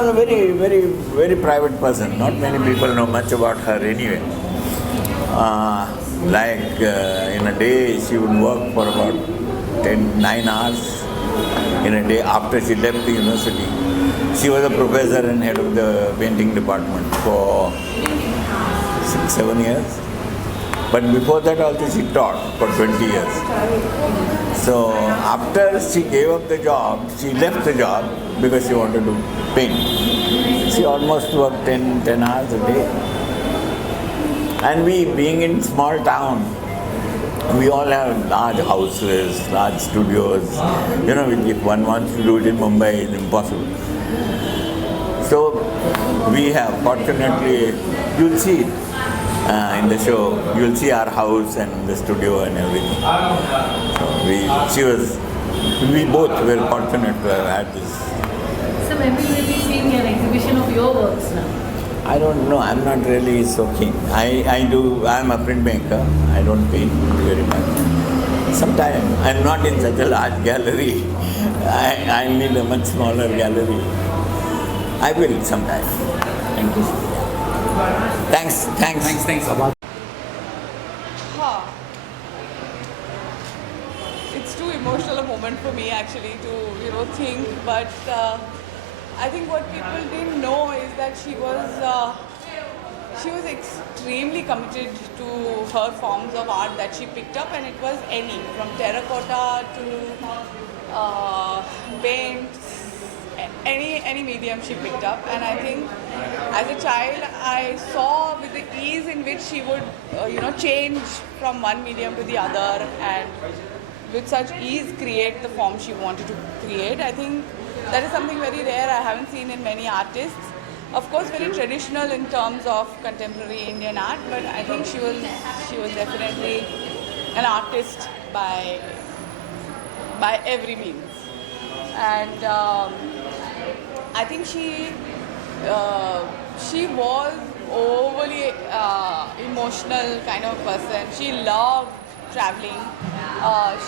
was a very, very, very private person. Not many people know much about her anyway. In a day, she would work for about 9 hours in a day after she left the university. She was a professor and head of the painting department for 6, 7 years. But before that also she taught for 20 years. So after she gave up the job, she left the job because she wanted to paint. She almost worked 10 hours a day. And we, being in small town, we all have large houses, large studios. If one wants to do it in Mumbai, it's impossible. So we have, fortunately, you'll see it in the show, you'll see our house and the studio and everything. So we both were fortunate to have had this. So when will we be seeing an exhibition of your works now? I don't know, I'm not really so keen. I'm a printmaker, I don't paint very much. Sometimes I'm not in such a large gallery. I need a much smaller gallery. I will sometime. Thank you. Thanks. It's too emotional a moment for me actually to think, but I think what people didn't know is that she was extremely committed to her forms of art that she picked up, and it was any, from terracotta to paint, any medium she picked up. And I think as a child I saw with the ease in which she would change from one medium to the other, and with such ease create the form she wanted to create. I think that is something very rare I haven't seen in many artists. Of course, very traditional in terms of contemporary Indian art, but I think she was definitely an artist by every means. And I think she was overly emotional kind of person. She loved traveling.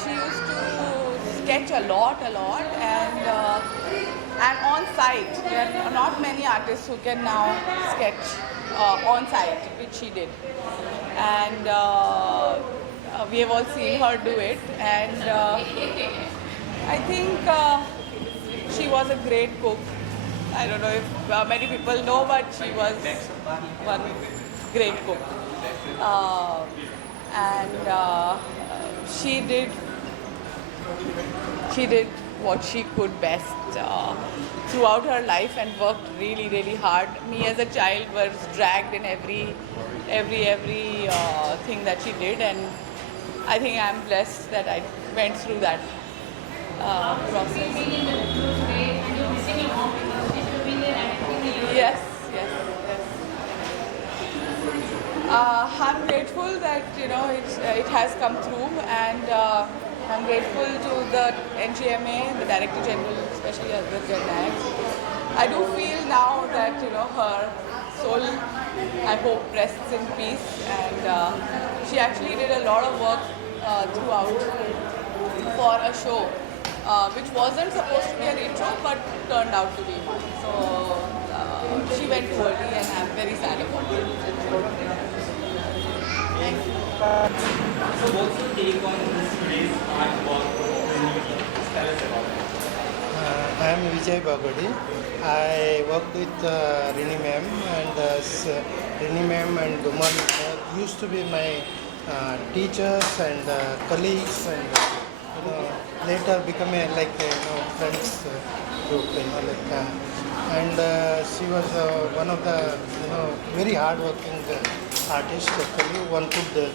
She used to sketch a lot, and on site. There are not many artists who can now sketch on site, which she did. And we have all seen her do it. And I think she was a great cook. I don't know if many people know, but she was one great cook. She did what she could best throughout her life and worked really, really hard. Me as a child was dragged in every thing that she did, and I think I'm blessed that I went through that process. Yes. I'm grateful that it has come through, and I'm grateful to the NGMA, the Director General, especially Adwait Gadanayak. I do feel now that her soul, I hope, rests in peace, and she actually did a lot of work throughout for a show which wasn't supposed to be a retro but turned out to be one. So she went too early, and I'm very sad about it. Thank you. So what's your take on today's art work? Tell us about it. I am I worked with Rini ma'am, and Rini ma'am and Dhumal used to be my teachers and colleagues, and later become friends group. And she was one of the very hard-working artists. Actually, one could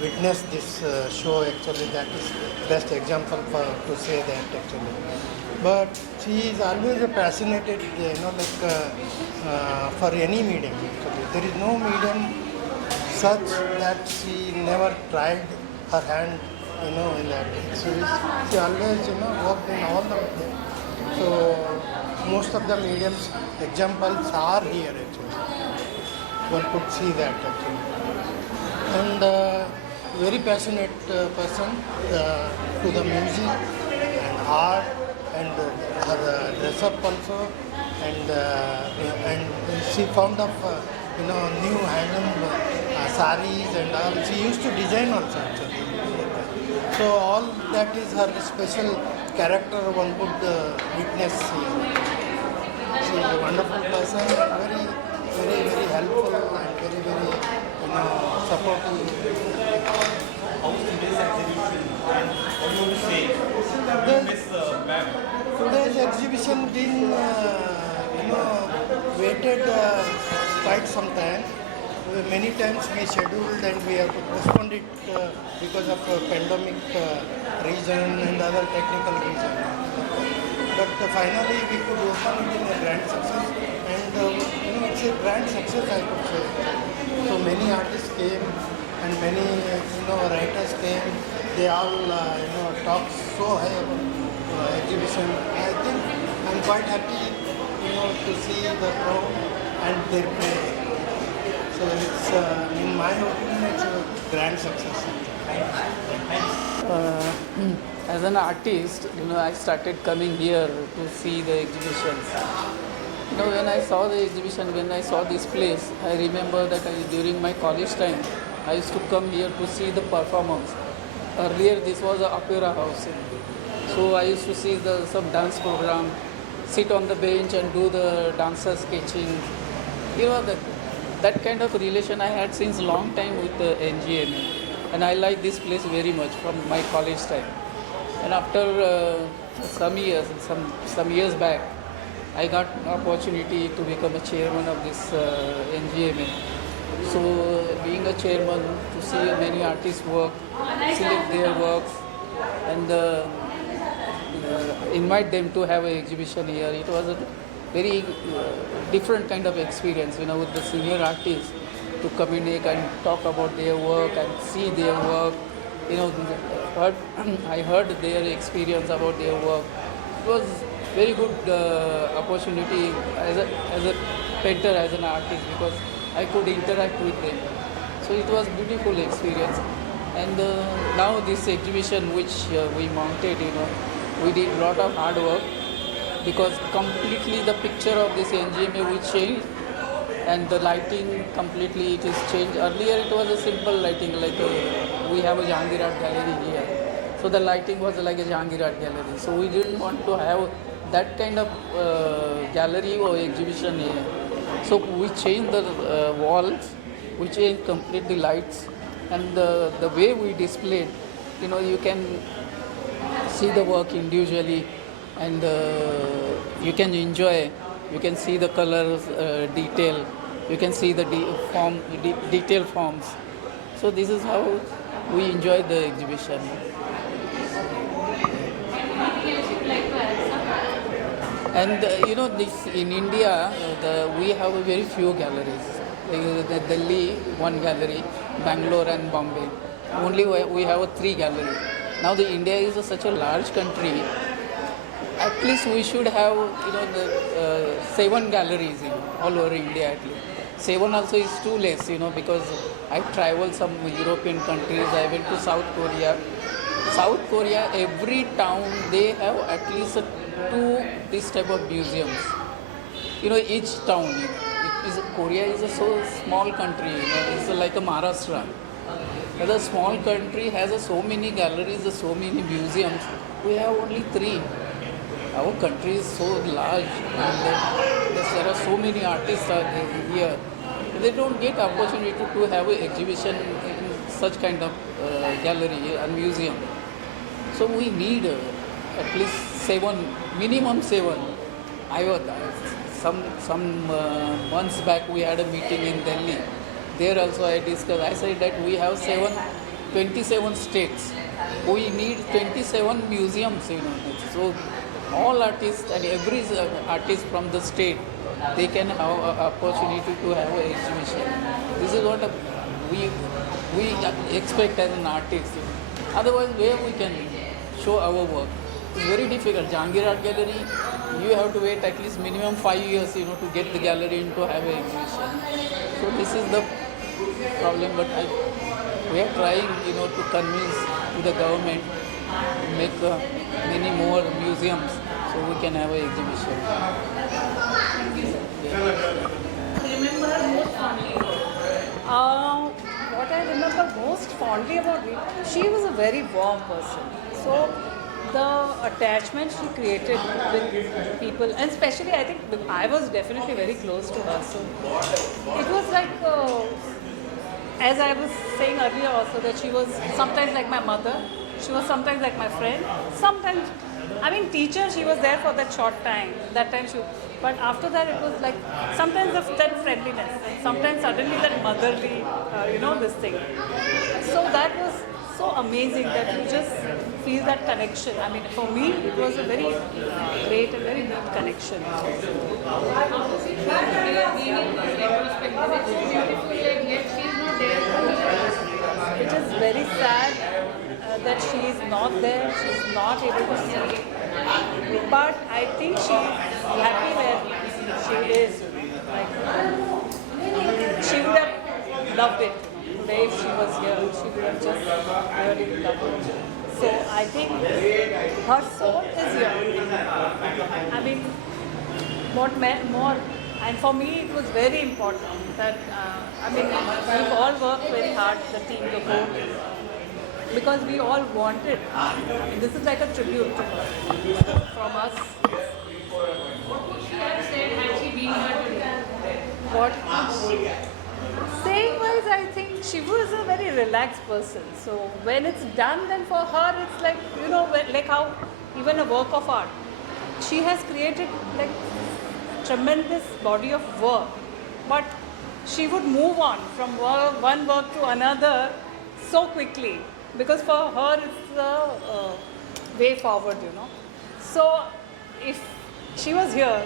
witness this show. Actually, that is best example to say that actually. But she is always passionate, for any medium. Actually, there is no medium such that she never tried her hand, in that. So she always, worked in all the mediums. So most of the mediums examples are here actually. One could see that actually. And very passionate person to the music and art, and her dress up also, and she found of new handloom saris and all. She used to design also actually. So all that is her special character one could witness here. She is a wonderful person, very helpful and very supportive. How's today's exhibition and what do you say? Do you miss ma'am? Today's exhibition been waited quite some time. Many times we scheduled and we have to postpone it because of pandemic reason and other technical reason. But finally we could open it in a grand success, and it's a grand success I could say. So many artists came and many writers came. They all talked so high about exhibition. I think I'm quite happy to see the crowd and their play. So it's in my opinion it's a grand success. As an artist, I started coming here to see the exhibitions. When I saw the exhibition, when I saw this place, I remember that during my college time, I used to come here to see the performance. Earlier, this was an opera house. So I used to see some dance program, sit on the bench and do the dancer sketching. That kind of relation I had since long time with the NGMA. And I like this place very much from my college time. And after some years back, I got an opportunity to become a chairman of this NGMA. So being a chairman, to see many artists work, select their works, and invite them to have an exhibition here, it was a very different kind of experience, with the senior artists to communicate and talk about their work and see their work. I heard their experience about their work. It was very good opportunity as a painter, as an artist, because I could interact with them. So it was beautiful experience. And now this exhibition which we mounted, we did a lot of hard work, because completely the picture of this NGMA will change, and the lighting completely it is changed. Earlier it was a simple lighting, like we have a Jahangir Art Gallery here. So the lighting was like a Jahangir Art Gallery. So we didn't want to have that kind of gallery or exhibition here. So we changed the walls, we changed completely lights, and the way we displayed, you can see the work individually, and you can enjoy. You can see the colors, detail. You can see the detail forms. So this is how we enjoy the exhibition. And this in India, we have a very few galleries. The Delhi, one gallery, Bangalore and Bombay. Only we have 3 galleries. Now the India is such a large country. At least we should have, the 7 galleries all over India at least. 7 also is too less, because I traveled some European countries. I went to South Korea. South Korea, every town they have at least 2 this type of museums. Each town. Korea is a so small country. It's like a Maharashtra. But a small country has so many galleries, so many museums. We have only 3. Our country is so large, and there are so many artists here. They don't get opportunity to have an exhibition in such kind of gallery and museum. So we need at least 7, minimum 7. Some months back we had a meeting in Delhi. There also I discussed. I said that we have 27 states. We need 27 museums. So all artists and every artist from the state, they can have an opportunity to have an exhibition. This is what we expect as an artist. Otherwise, where we can show our work? It's very difficult. Jahangir Art Gallery, you have to wait at least minimum 5 years, to get the gallery and to have an exhibition. So this is the problem. But we are trying, to convince the government make many more museums so we can have an exhibition. Remember her most fondly? What I remember most fondly about Rita, she was a very warm person. So the attachment she created with people, and especially I think I was definitely very close to her. So it was like, as I was saying earlier also, that she was sometimes like my mother, she was sometimes like my friend, sometimes, I mean, teacher, she was there for that short time. That time she, but after that it was like sometimes of that friendliness, sometimes suddenly that motherly, this thing. So that was so amazing that you just feel that connection. I mean, for me, it was a very great and very neat connection. Retrospective, it's beautiful, yet she's not there. It is very sad that she is not there, she is not able to see. But I think she is happy where she is. Like, she would have loved it. Today, if she was here, she would have just really loved it. So I think her soul is here. I mean, what more? And for me, it was very important that, we've all worked very hard, the team, the board, because we all wanted. This is like a tribute to her from us. What would she have said had she been here today? What? Saying wise, I think she was a very relaxed person. So when it's done, then for her, it's like, like how even a work of art, she has created like tremendous body of work, but she would move on from one work to another so quickly, because for her it's the way forward. So if she was here,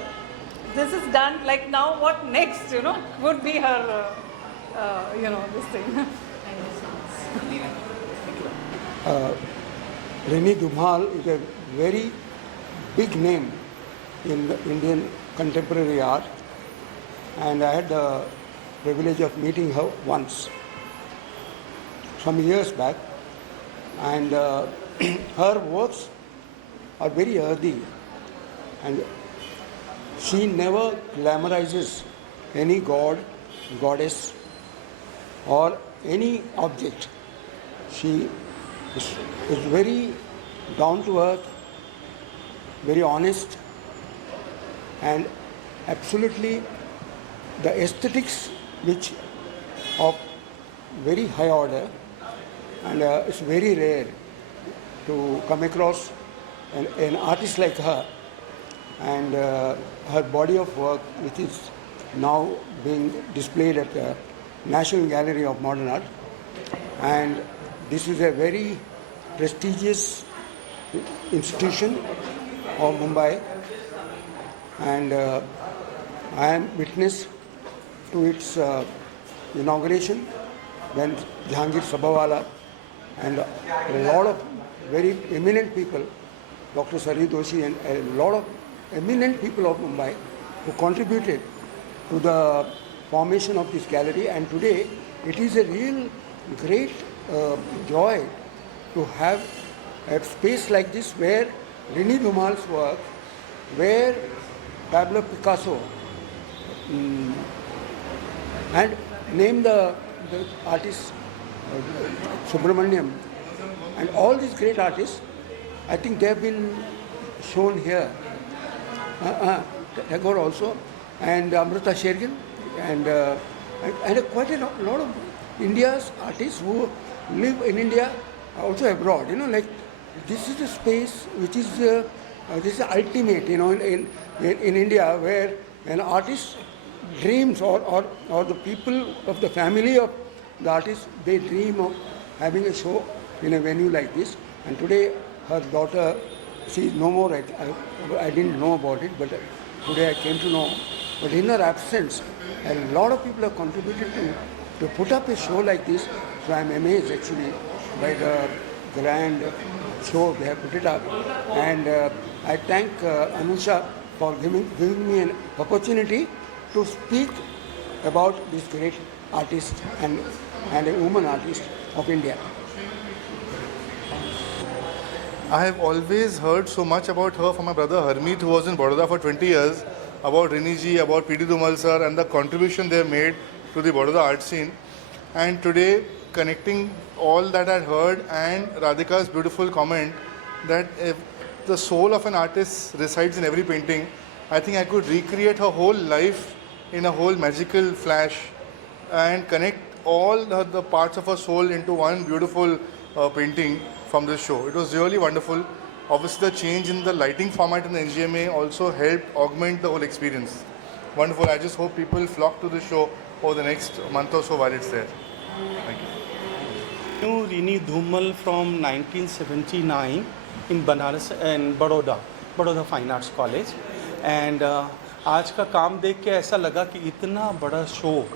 this is done, like now what next, would be her, this thing. Rini Dhumal is a very big name in the Indian contemporary art, and I had the privilege of meeting her once, some years back, and her works are very earthy, and she never glamorizes any god, goddess, or any object. She is very down to earth, very honest, and absolutely the aesthetics which of very high order, and it's very rare to come across an artist like her, and her body of work, which is now being displayed at the National Gallery of Modern Art, and this is a very prestigious institution of Mumbai, and I am witness to its inauguration when Jahangir Sabawala and a lot of very eminent people, Dr. Sari Doshi and a lot of eminent people of Mumbai who contributed to the formation of this gallery, and today it is a real great joy to have a space like this where Rini Dhumal's work, where Pablo Picasso, and name the artists, Subramaniam, and all these great artists, I think they have been shown here. Tagore also, and Amrita Shergill, and quite a lot of India's artists who live in India, also abroad. Like this is a space which is this is ultimate. In India, where an artist dreams, or the people of the family of the artist, they dream of having a show in a venue like this. And today, her daughter, she is no more. I didn't know about it, but today I came to know. But in her absence, a lot of people have contributed to put up a show like this. So I'm amazed actually by the grand show they have put it up. And I thank Anusha for giving me an opportunity to speak about this great artist and a woman artist of India. I have always heard so much about her from my brother Harmeet, who was in Baroda for 20 years, about Rini ji, about P.D. Dhumal sir, and the contribution they have made to the Baroda art scene. And today, connecting all that I heard and Radhika's beautiful comment that if the soul of an artist resides in every painting, I think I could recreate her whole life in a whole magical flash and connect all the parts of her soul into one beautiful painting from this show. It was really wonderful. Obviously, the change in the lighting format in the NGMA also helped augment the whole experience. Wonderful. I just hope people flock to the show over the next month or so while it's there. Thank you. Knew Rini Dhumal from 1979 in Banaras and Baroda Fine Arts College. And आज का काम देख के ऐसा लगा कि इतना बड़ा शो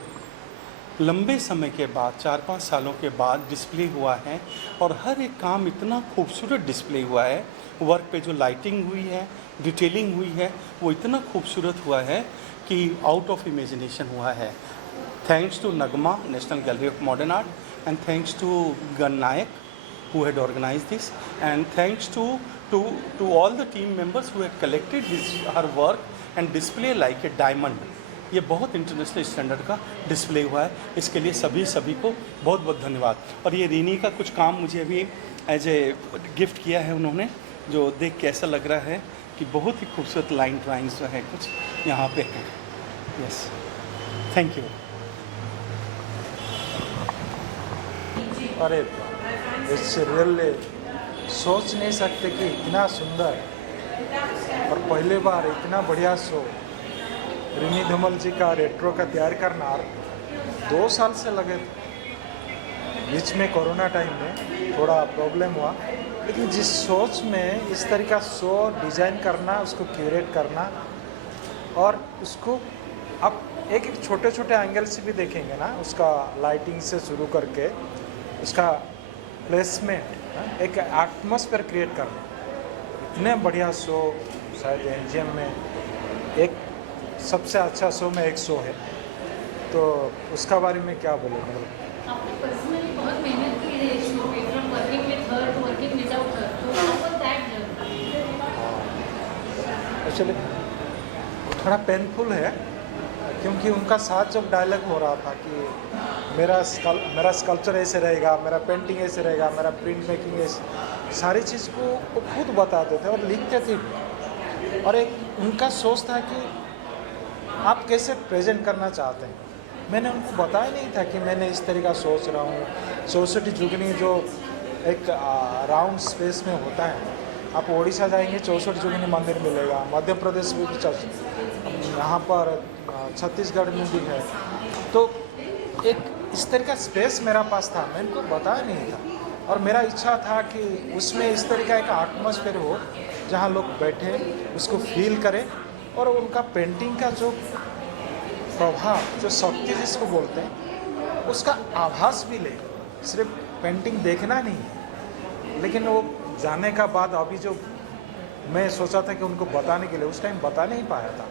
लंबे समय के बाद 4-5 सालों के बाद डिस्प्ले हुआ है और हर एक काम इतना खूबसूरत डिस्प्ले हुआ है. वर्क पे जो लाइटिंग हुई है, डिटेलिंग हुई है, वो इतना खूबसूरत हुआ है कि आउट ऑफ इमेजिनेशन हुआ है. Thanks to Nagma, National Gallery of Modern Art, and thanks to Gadanayak, who had organized this, and thanks to all the team members who had collected her work and display like a diamond. ये बहुत international standard का display हुआ है. इसके लिए सभी को बहुत बहुत धन्यवाद. और ये रीनी का कुछ काम मुझे अभी एज ए गिफ्ट किया है उन्होंने, जो देख के ऐसा लग रहा है कि बहुत ही खूबसूरत लाइन ड्राइंग्स जो है कुछ यहाँ पे हैं. Yes, thank you. अरे इट्स रियली सोच नहीं सकते कि इतना सुंदर और पहली बार इतना बढ़िया शो रिनी धूमल जी का रेट्रो का तैयार करना 2 साल से लगे थे. बीच में कोरोना टाइम में थोड़ा प्रॉब्लम हुआ, लेकिन जिस सोच में इस तरीका शो डिज़ाइन करना, उसको क्यूरेट करना और उसको अब एक छोटे छोटे एंगल से भी देखेंगे ना, उसका लाइटिंग से शुरू करके उसका प्लेसमेंट, एक एटमॉस्फेयर क्रिएट करना, इतने बढ़िया शो शायद एनजीएम में एक सबसे अच्छा शो में एक शो है. तो उसका बारे में क्या बोलूँ. आपने पर्सनली बहुत मेहनत की है इस शो पे, from working with her to working without her, तो how was that journey? Actually थोड़ा पेनफुल है, क्योंकि उनका साथ जब डायलॉग हो रहा था कि मेरा स्कल्पचर ऐसे रहेगा, मेरा पेंटिंग ऐसे रहेगा, मेरा प्रिंट मेकिंग ऐसे, सारी चीज़ को वो खुद बताते थे और लिखते थे. और एक उनका सोच था कि आप कैसे प्रेजेंट करना चाहते हैं. मैंने उनको बताया नहीं था कि मैंने इस तरीका सोच रहा हूँ. 64 जुगनी जो एक राउंड स्पेस में होता है, आप उड़ीसा जाएंगे 64 जुगनी मंदिर मिलेगा, मध्य प्रदेश में भी यहाँ पर छत्तीसगढ़ में भी है. तो एक इस तरह का स्पेस मेरा पास था, मैं इनको बताया नहीं था. और मेरा इच्छा था कि उसमें इस तरह का एक एटमॉस्फेयर हो जहाँ लोग बैठे उसको फील करें और उनका पेंटिंग का जो प्रभाव, जो शक्ति जिसको बोलते हैं, उसका आभास भी ले. सिर्फ पेंटिंग देखना नहीं है, लेकिन वो जाने का बाद अभी जो मैं सोचा था कि उनको बताने के लिए, उस टाइम बता नहीं पाया था.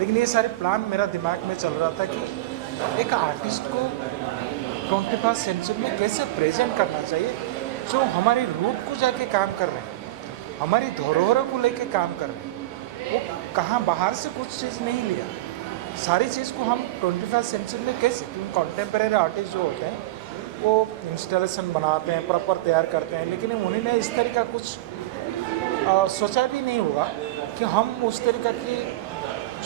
लेकिन ये सारे प्लान मेरा दिमाग में चल रहा था कि एक आर्टिस्ट को 21st सेंचुरी में कैसे प्रेजेंट करना चाहिए, जो हमारी रूट को जाके काम कर रहे हैं, हमारी धरोहरों को लेके काम कर रहे हैं. वो कहाँ बाहर से कुछ चीज़ नहीं लिया, सारी चीज़ को हम 21st सेंचुरी में कैसे, क्योंकि कॉन्टेम्परेरी आर्टिस्ट जो होते हैं वो इंस्टॉलेशन बनाते हैं, प्रॉपर तैयार करते हैं, लेकिन उन्होंने इस तरीका कुछ सोचा भी नहीं होगा कि हम उस तरीका की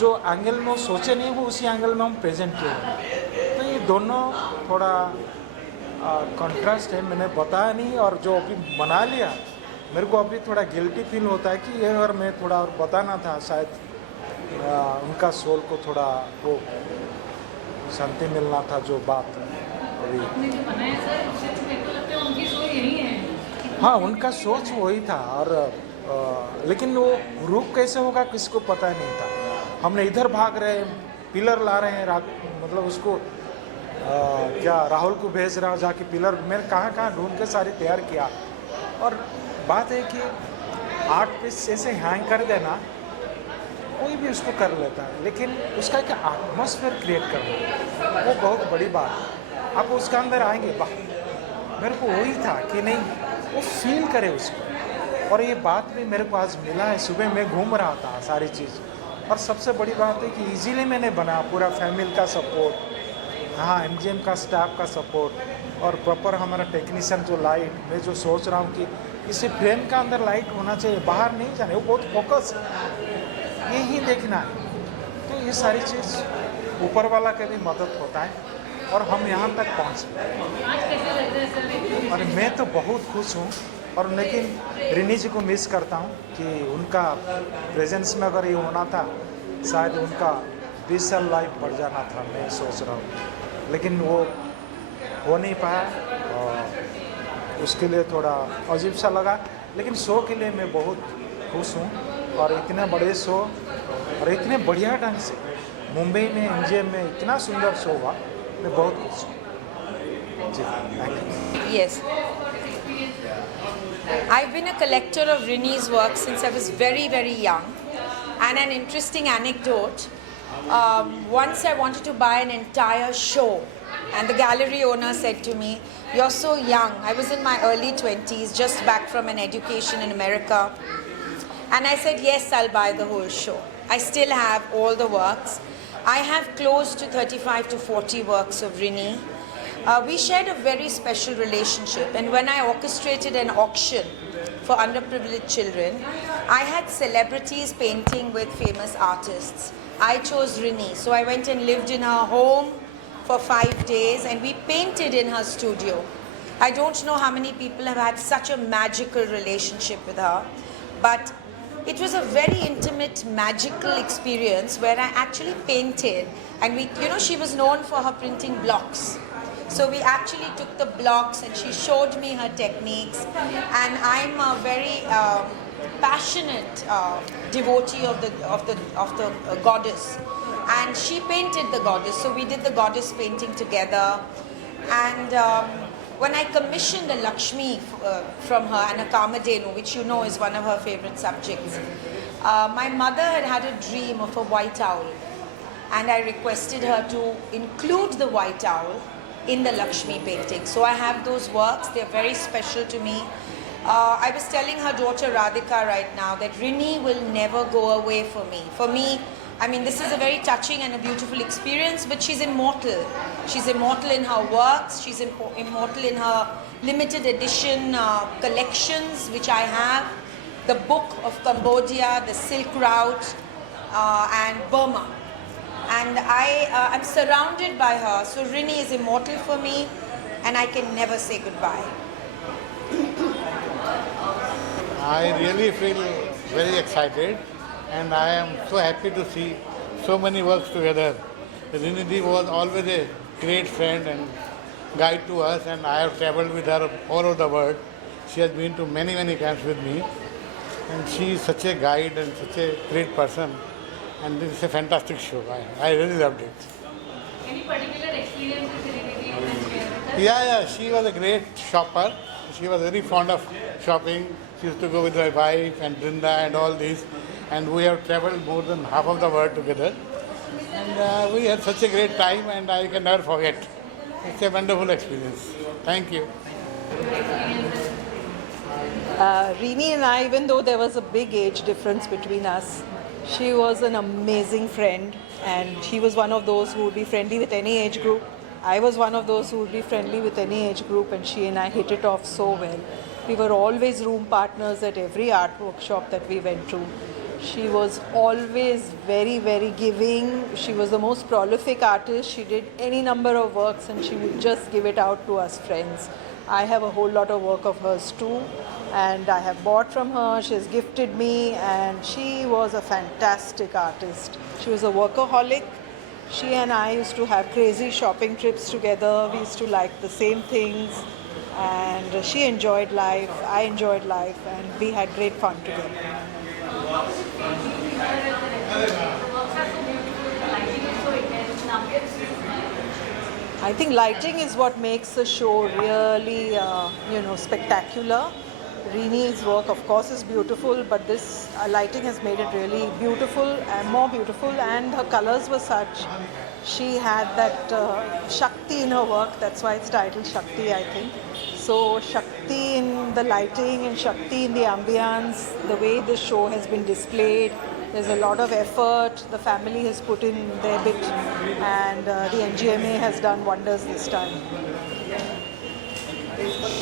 जो एंगल में सोचे नहीं, वो उसी एंगल में हम प्रेजेंट किए हैं. तो ये दोनों थोड़ा कंट्रास्ट है. मैंने बताया नहीं और जो अभी बना लिया, मेरे को अभी थोड़ा गिल्टी फील होता है कि ये और मैं थोड़ा और बताना था, शायद उनका सोल को थोड़ा वो शांति मिलना था. जो बात अभी हाँ, उनका सोच वही था. और लेकिन वो रूप कैसे होगा किसको पता नहीं था. हमने इधर भाग रहे हैं, पिलर ला रहे हैं, मतलब उसको क्या राहुल को भेज रहा हूँ जाके पिलर, मैंने कहाँ ढूंढ के सारी तैयार किया. और बात है कि आर्ट पीस ऐसे हैंग कर देना, कोई भी उसको कर लेता है, लेकिन उसका एक एटमॉस्फेयर क्रिएट करना वो बहुत बड़ी बात है. आप उसके अंदर आएंगे, वाह, मेरे को वही था कि नहीं, वो फील करे उसको. और ये बात भी मेरे को आज मिला है, सुबह मैं घूम रहा था सारी चीज़, और सबसे बड़ी बात है कि इजीली मैंने बना, पूरा फैमिली का सपोर्ट, हाँ NGM का स्टाफ का सपोर्ट, और प्रॉपर हमारा टेक्नीशियन जो लाइट, मैं जो सोच रहा हूँ कि इसी फ्रेम का अंदर लाइट होना चाहिए, बाहर नहीं जाने, वो बहुत फोकस है, यही देखना है। तो ये सारी चीज़ ऊपर वाला के भी मदद होता है और हम यहाँ तक पहुँचे। आज कैसे लग रहा है सर? और मैं तो बहुत खुश हूँ, और लेकिन रिनी जी को मिस करता हूँ कि उनका प्रेजेंस में अगर ये होना था शायद उनका 20 साल लाइफ बढ़ जाना था, मैं सोच रहा हूँ, लेकिन वो हो नहीं पाया और उसके लिए थोड़ा अजीब सा लगा। लेकिन शो के लिए मैं बहुत खुश हूँ, और इतने बड़े शो और इतने बढ़िया ढंग से मुंबई में NGM में इतना सुंदर शो हुआ, मैं बहुत खुश हूँ जी। Thank you. Yes. I've been a collector of Rini's work since I was very, very young. And an interesting anecdote, once I wanted to buy an entire show, and the gallery owner said to me, "You're so young." I was in my early 20s, just back from an education in America. And I said, "Yes, I'll buy the whole show." I still have all the works. I have close to 35 to 40 works of Rini. We shared a very special relationship, and when I orchestrated an auction for underprivileged children, I had celebrities painting with famous artists. I chose Rini, so I went and lived in her home for 5 days, and we painted in her studio. I don't know how many people have had such a magical relationship with her, but it was a very intimate, magical experience where I actually painted, and she was known for her printing blocks. So we actually took the blocks and she showed me her techniques, and I'm a very passionate devotee of the goddess, and she painted the goddess, so we did the goddess painting together. And when I commissioned a Lakshmi from her and a Kamadhenu, which you know is one of her favorite subjects, my mother had a dream of a white owl, and I requested her to include the white owl in the Lakshmi painting. So I have those works, they're very special to me. I was telling her daughter Radhika right now that Rini will never go away for me. For me, I mean, this is a very touching and a beautiful experience, but she's immortal. She's immortal in her works, she's immortal in her limited edition collections, which I have. The Book of Cambodia, the Silk Route, and Burma. And I'm surrounded by her, so Rini is immortal for me, and I can never say goodbye. I really feel very excited, and I am so happy to see so many works together. Rini Ji was always a great friend and guide to us, and I have traveled with her all over the world. She has been to many, many camps with me, and she is such a guide and such a great person. And this is a fantastic show. I really loved it. Any particular experiences Rini ji can share with us? Yeah, she was a great shopper. She was very fond of shopping. She used to go with my wife and Brinda and all these. And we have traveled more than half of the world together. And we had such a great time, and I can never forget. It's a wonderful experience. Thank you. Rini and I, even though there was a big age difference between us, she was an amazing friend, and she was one of those who would be friendly with any age group. I was one of those who would be friendly with any age group, and she and I hit it off so well. We were always room partners at every art workshop that we went to. She was always very, very giving. She was the most prolific artist. She did any number of works, and she would just give it out to us friends. I have a whole lot of work of hers too, and I have bought from her. She has gifted me, and she was a fantastic artist. She was a workaholic. She and I used to have crazy shopping trips together. We used to like the same things, and she enjoyed life, I enjoyed life, and we had great fun together. I think lighting is what makes the show really, spectacular. Rini's work, of course, is beautiful, but this lighting has made it really beautiful and more beautiful, and her colors were such. She had that Shakti in her work, that's why it's titled Shakti, I think. So Shakti in the lighting and Shakti in the ambience, the way the show has been displayed, there's a lot of effort. The family has put in their bit, and the NGMA has done wonders this time.